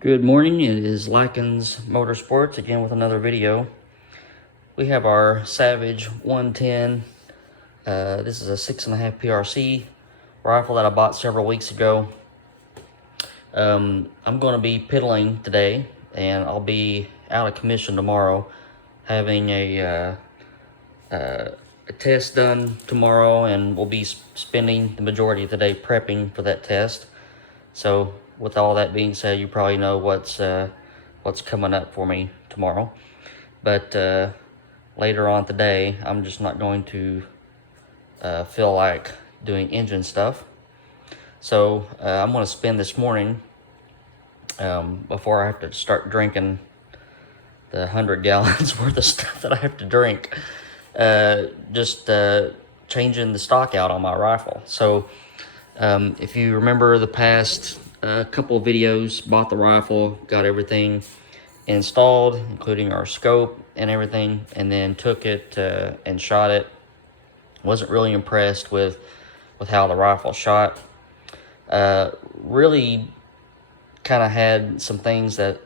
Good morning, it is Lykins Motorsports again with another video. We have our Savage 110. This is a 6.5 PRC rifle that I bought several weeks ago. I'm going to be piddling today, and I'll be out of commission tomorrow, having a test done tomorrow, and we'll be spending the majority of the day prepping for that test. So with all that being said, you probably know what's coming up for me tomorrow. But later on today, I'm just not going to feel like doing engine stuff. So I'm going to spend this morning, before I have to start drinking the 100 gallons worth of stuff that I have to drink, just changing the stock out on my rifle. So if you remember the past couple of videos, bought the rifle, got everything installed, including our scope and everything, and then took it and shot it. Wasn't really impressed with how the rifle shot. Really kind of had some things that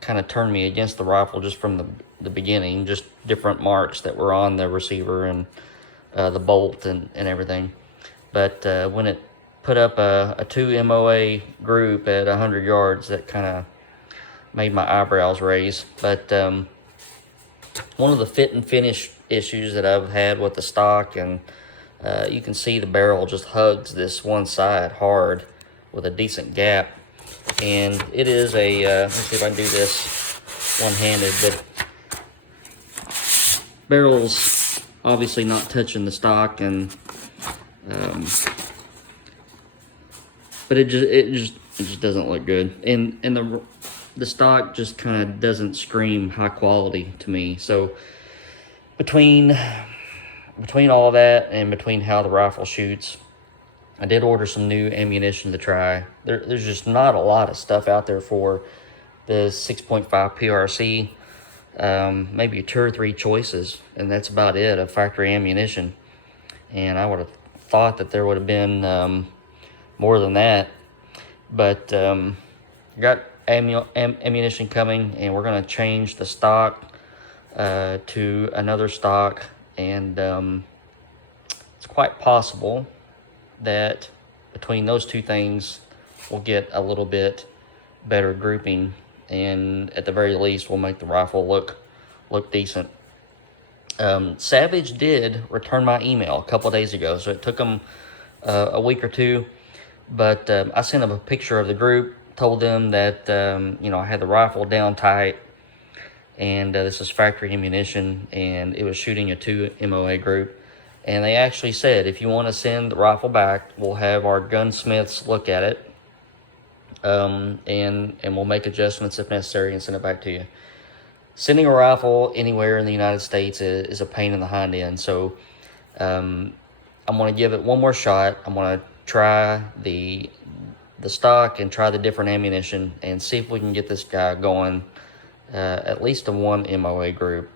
kind of turned me against the rifle just from the beginning, just different marks that were on the receiver and the bolt and everything. But when it put up a 2 MOA group at 100 yards, that kind of made my eyebrows raise. But one of the fit and finish issues that I've had with the stock, and you can see the barrel just hugs this one side hard with a decent gap. And it is a, let's see if I can do this one-handed, but barrel's obviously not touching the stock, and but it just doesn't look good, and the stock just kind of doesn't scream high quality to me. So between all that and between how the rifle shoots, I did order some new ammunition to try. There's just not a lot of stuff out there for the 6.5 PRC. Maybe 2 or 3 choices, and that's about it of factory ammunition. And I would have thought that there would have been more than that. But got ammunition coming, and we're going to change the stock to another stock. And it's quite possible that between those two things, we'll get a little bit better grouping, and at the very least, we'll make the rifle look decent. Savage did return my email a couple of days ago, so it took them a week or two, but I sent them a picture of the group, told them that I had the rifle down tight, and this is factory ammunition, and it was shooting a 2 MOA group. And they actually said, if you want to send the rifle back, we'll have our gunsmiths look at it, and we'll make adjustments if necessary and send it back to you. Sending a rifle anywhere in the United States is a pain in the hind end. So I'm going to give it one more shot. I'm going to try the stock and try the different ammunition and see if we can get this guy going at least a 1 MOA group.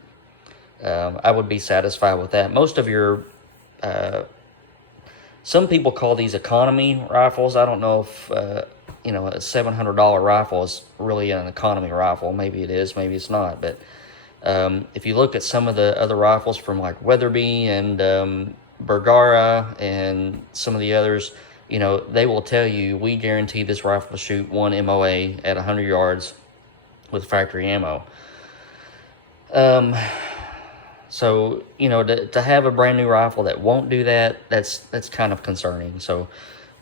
I would be satisfied with that. Most of your some people call these economy rifles. I don't know if a $700 rifle is really an economy rifle. Maybe it is, maybe it's not. But if you look at some of the other rifles from like Weatherby and Bergara and some of the others, they will tell you, we guarantee this rifle will shoot 1 MOA at 100 yards with factory ammo. So, to have a brand new rifle that won't do that, that's kind of concerning. So,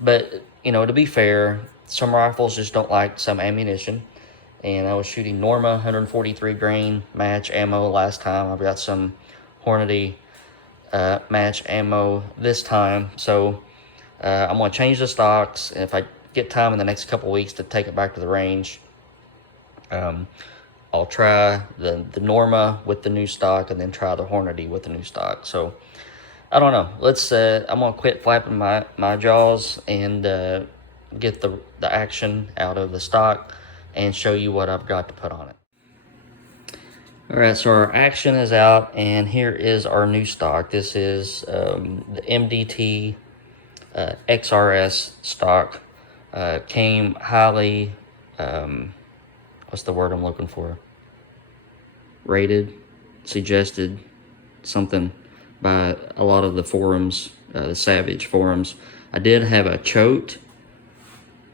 but, to be fair, some rifles just don't like some ammunition. And I was shooting Norma 143 grain match ammo last time. I've got some Hornady match ammo this time. So, I'm going to change the stocks. And if I get time in the next couple weeks to take it back to the range, I'll try the Norma with the new stock, and then try the Hornady with the new stock. So I don't know. I'm gonna quit flapping my jaws and get the action out of the stock and show you what I've got to put on it. All right, so our action is out, and here is our new stock. This is the MDT XRS stock. Came highly what's the word I'm looking for? Rated, suggested, something by a lot of the forums, the Savage forums. I did have a chote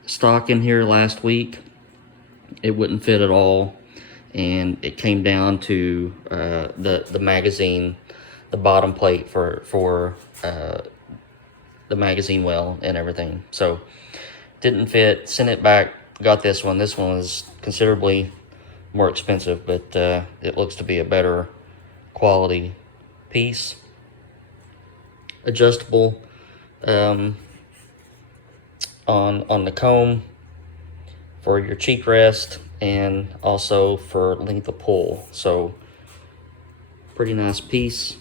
stock in here last week. It wouldn't fit at all, and it came down to the magazine, the bottom plate for the magazine well and everything. So didn't fit. Sent it back. Got this one. This one was considerably more expensive, but it looks to be a better quality piece. Adjustable on the comb for your cheek rest, and also for length of pull. So pretty nice piece.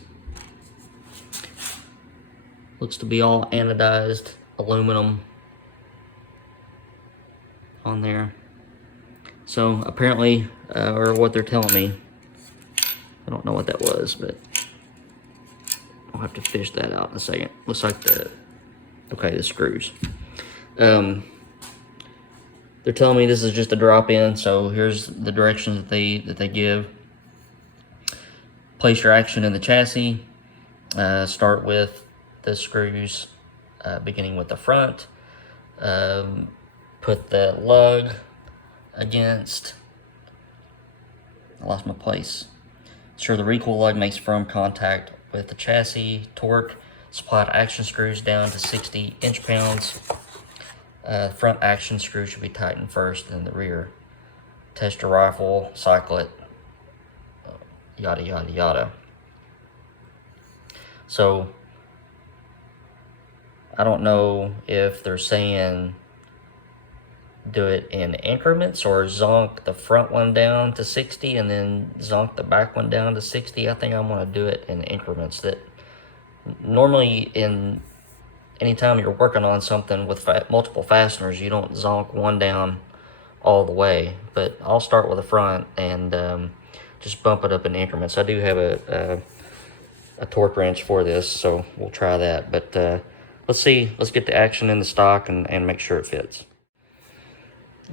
Looks to be all anodized aluminum on there. So apparently, or what they're telling me, I don't know what that was, but I'll have to fish that out in a second. Looks like the screws. They're telling me this is just a drop-in, so here's the directions that they give. Place your action in the chassis. Start with the screws beginning with the front. Put the lug against, I lost my place. Ensure the recoil lug makes firm contact with the chassis. Torque supplied action screws down to 60 inch-pounds. Front action screw should be tightened first, then the rear. Test your rifle, cycle it, yada yada yada. So I don't know if they're saying do it in increments or zonk the front one down to 60 and then zonk the back one down to 60. I think I'm going to do it in increments. That normally anytime you're working on something with multiple fasteners, you don't zonk one down all the way, but I'll start with the front and just bump it up in increments. I do have a torque wrench for this, so we'll try that, but let's get the action in the stock and make sure it fits.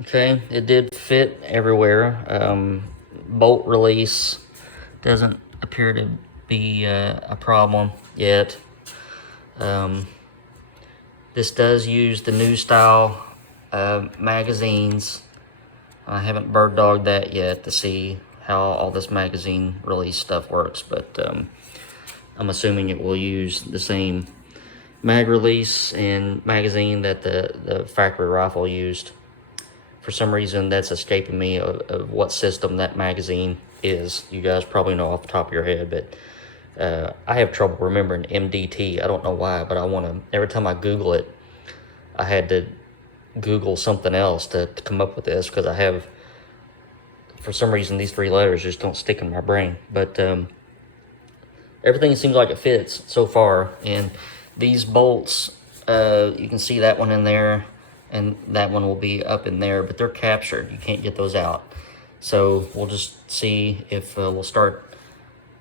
Okay, it did fit everywhere. Bolt release doesn't appear to be a problem yet. This does use the new style magazines. I haven't bird dogged that yet to see how all this magazine release stuff works, but I'm assuming it will use the same mag release and magazine that the factory rifle used. For some reason, that's escaping me of what system that magazine is. You guys probably know off the top of your head, but I have trouble remembering MDT. I don't know why, but every time I Google it, I had to Google something else to come up with this, because for some reason, these three letters just don't stick in my brain. But everything seems like it fits so far, and these bolts, you can see that one in there, and that one will be up in there, but they're captured. You can't get those out. So we'll just see if we'll start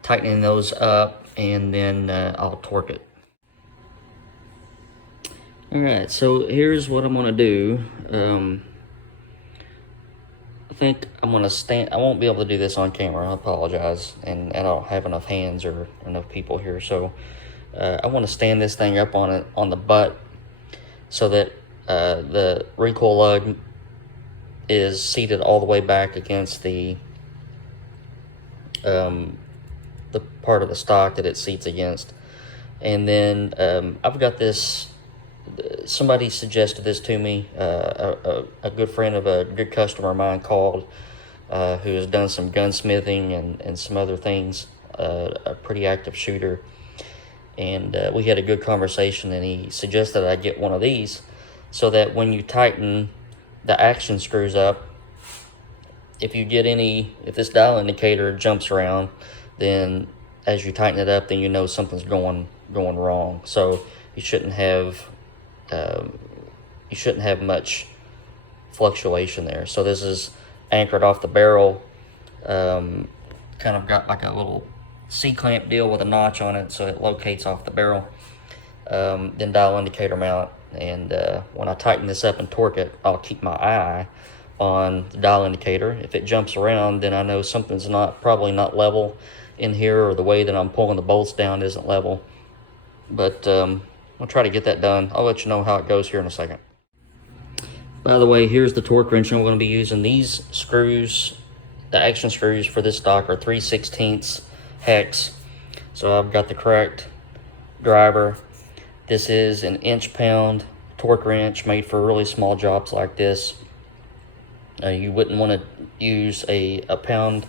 tightening those up, and then I'll torque it. Alright, so here's what I'm going to do. I think I'm going to stand. I won't be able to do this on camera. I apologize. And I don't have enough hands or enough people here. So I want to stand this thing up on the butt so that the recoil lug is seated all the way back against the part of the stock that it seats against. And then I've got this. Somebody suggested this to me. A good friend of a good customer of mine called, who has done some gunsmithing and some other things, a pretty active shooter. And we had a good conversation, and he suggested I get one of these so that when you tighten the action screws up, if this dial indicator jumps around, then as you tighten it up, then you know something's going wrong. So you shouldn't have much fluctuation there. So this is anchored off the barrel, kind of got like a little C-clamp deal with a notch on it, so it locates off the barrel. Then dial indicator mount, and when I tighten this up and torque it, I'll keep my eye on the dial indicator. If it jumps around, then I know something's probably not level in here, or the way that I'm pulling the bolts down isn't level. But I'll try to get that done. I'll let you know how it goes here in a second. By the way, here's the torque wrench. I'm going to be using these screws. The action screws for this stock are 3/16 hex. So I've got the correct driver. This is an inch-pound torque wrench made for really small jobs like this. You wouldn't want to use a pound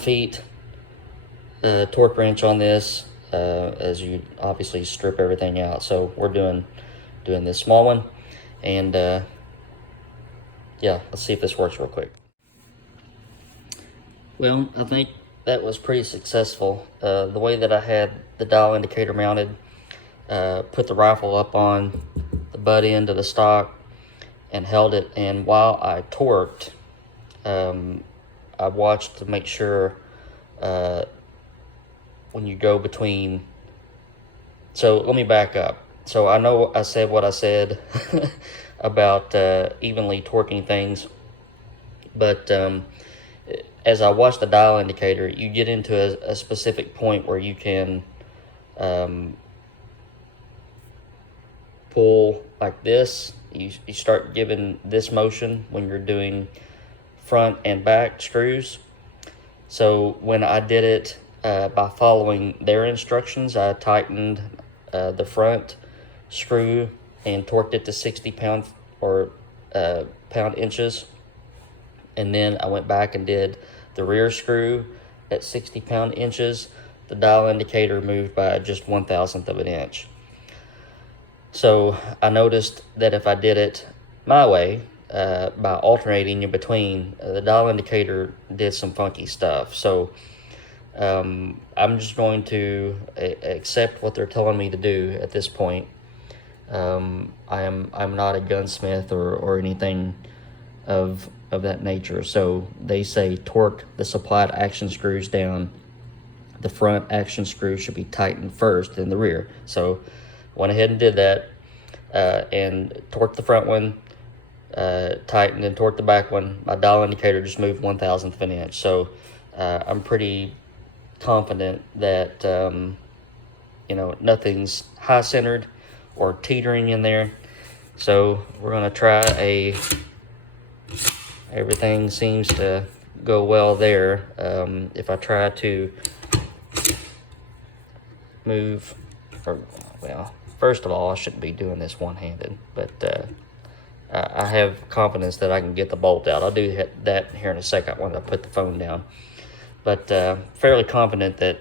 feet torque wrench on this, as you obviously strip everything out. So we're doing this small one, and yeah, let's see if this works real quick. Well, I think that was pretty successful. The way that I had the dial indicator mounted, put the rifle up on the butt end of the stock and held it, and while I torqued, I watched to make sure when you go between. So let me back up. So I know I said what I said about evenly torquing things, but as I watch the dial indicator, you get into a specific point where you can pull like this. You start giving this motion when you're doing front and back screws. So when I did it by following their instructions, I tightened the front screw and torqued it to 60 pound or pound inches, and then I went back and did the rear screw at 60 pound inches. The dial indicator moved by just 1/1000th of an inch. So I noticed that if I did it my way, by alternating in between, the dial indicator did some funky stuff. So I'm just going to accept what they're telling me to do at this point. I'm not a gunsmith or anything of that nature. So they say torque the supplied action screws down. The front action screw should be tightened first, then the rear. So went ahead and did that, and torqued the front one, tightened and torqued the back one. My dial indicator just moved 1/1000th of an inch. So I'm pretty confident that nothing's high centered or teetering in there. So we're gonna try everything seems to go well there. If I try to move, well, first of all, I shouldn't be doing this one-handed, but I have confidence that I can get the bolt out. I'll do that here in a second when I put the phone down. But fairly confident that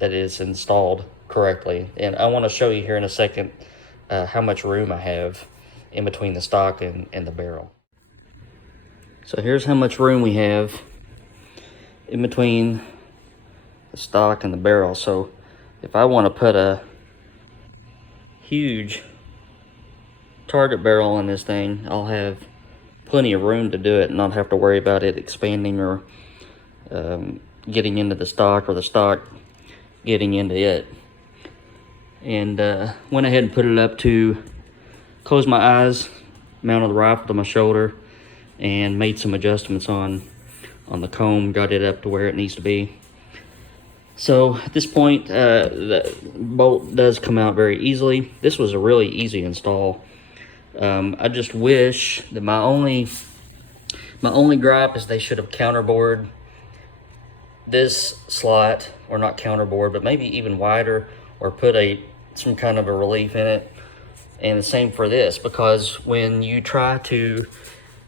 it is installed correctly. And I want to show you here in a second how much room I have in between the stock and the barrel. So here's how much room we have in between the stock and the barrel. So if I want to put a huge target barrel in this thing, I'll have plenty of room to do it and not have to worry about it expanding or getting into the stock, or the stock getting into it. And went ahead and put it up to close my eyes, mounted the rifle to my shoulder, and made some adjustments on the comb, got it up to where it needs to be. So at this point, the bolt does come out very easily. This was a really easy install. I just wish that my only gripe is they should have counterbored this slot, or not counterboard, but maybe even wider, or put some kind of a relief in it. And the same for this, because when you try to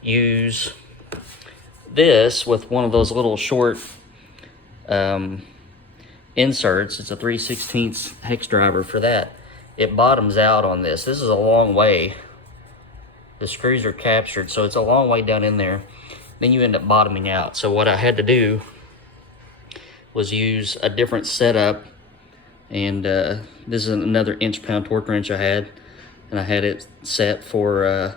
use this with one of those little short inserts, it's a 3/16 hex driver for that, it bottoms out on this. This is a long way. The screws are captured, so it's a long way down in there. Then you end up bottoming out. So what I had to do was use a different setup, and this is another inch-pound torque wrench I had, and I had it set for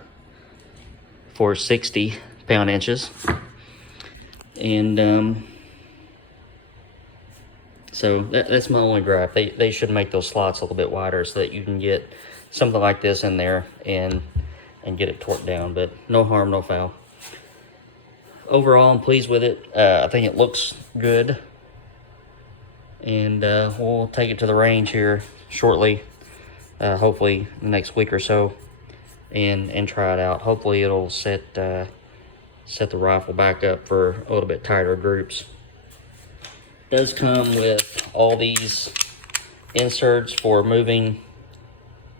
60 pound inches. And so that's my only gripe. They should make those slots a little bit wider so that you can get something like this in there and and get it torqued down, but no harm, no foul. Overall, I'm pleased with it. I think it looks good, and we'll take it to the range here shortly, hopefully the next week or so, and try it out. Hopefully it'll set the rifle back up for a little bit tighter groups. It does come with all these inserts for moving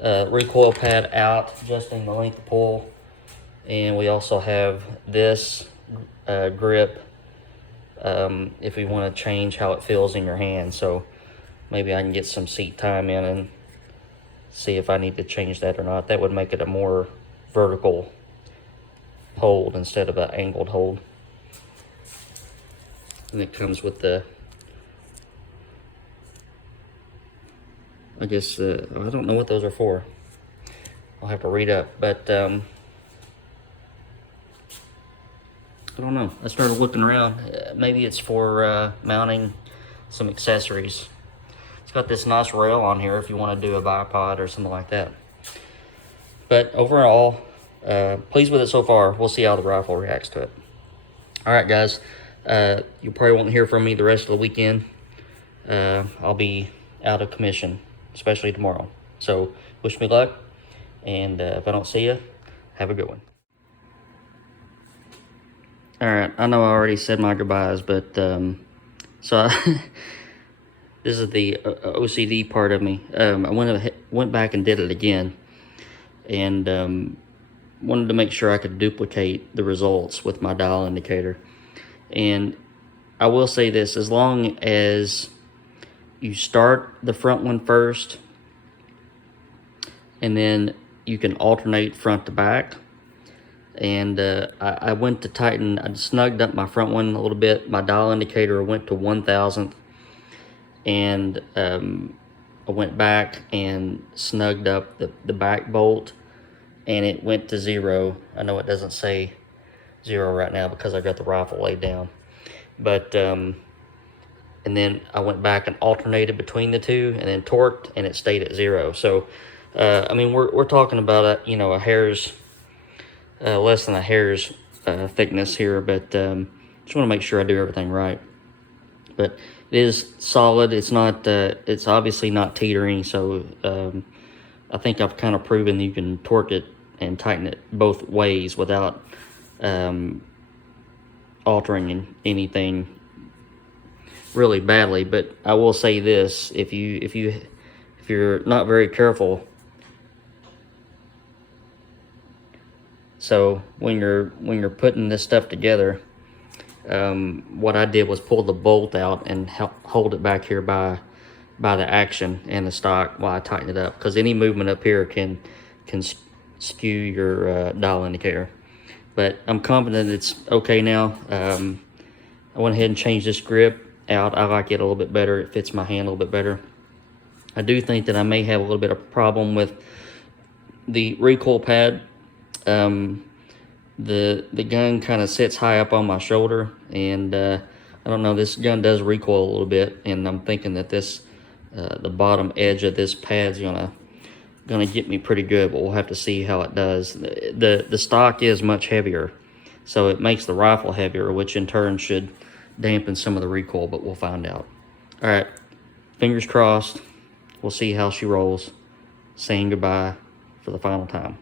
recoil pad out, adjusting the length of pull, and we also have this grip if we want to change how it feels in your hand. So maybe I can get some seat time in and see if I need to change that or not. That would make it a more vertical hold instead of an angled hold. And it comes with the, I guess, I don't know what those are for. I'll have to read up, but I don't know. I started looking around. Maybe it's for mounting some accessories. It's got this nice rail on here if you want to do a bipod or something like that. But overall, pleased with it so far. We'll see how the rifle reacts to it. All right, guys. You probably won't hear from me the rest of the weekend. I'll be out of commission, especially tomorrow. So wish me luck. And if I don't see you, have a good one. All right, I know I already said my goodbyes, but this is the OCD part of me. I went back and did it again, and wanted to make sure I could duplicate the results with my dial indicator. And I will say this: as long as you start the front one first, and then you can alternate front to back. And I went to tighten, I snugged up my front one a little bit. My dial indicator went to 1,000th, and I went back and snugged up the back bolt, and it went to 0. I know it doesn't say 0 right now because I got the rifle laid down, but and then I went back and alternated between the two, and then torqued, and it stayed at 0. So I mean, we're talking about a hair's less than a hair's thickness here, but just want to make sure I do everything right. But it is solid. It's not. It's obviously not teetering. So I think I've kind of proven you can torque it and tighten it both ways without altering anything really badly. But I will say this: if you're not very careful. So when you're putting this stuff together, what I did was pull the bolt out and hold it back here by the action and the stock while I tighten it up, because any movement up here can skew your dial indicator. But I'm confident it's okay now. I went ahead and changed this grip out. I like it a little bit better. It fits my hand a little bit better. I do think that I may have a little bit of problem with the recoil pad. The gun kind of sits high up on my shoulder, and I don't know, this gun does recoil a little bit, and I'm thinking that this the bottom edge of this pad's gonna get me pretty good, but we'll have to see how it does. The stock is much heavier, so it makes the rifle heavier, which in turn should dampen some of the recoil, but we'll find out. All right, fingers crossed. We'll see how she rolls. Saying goodbye for the final time.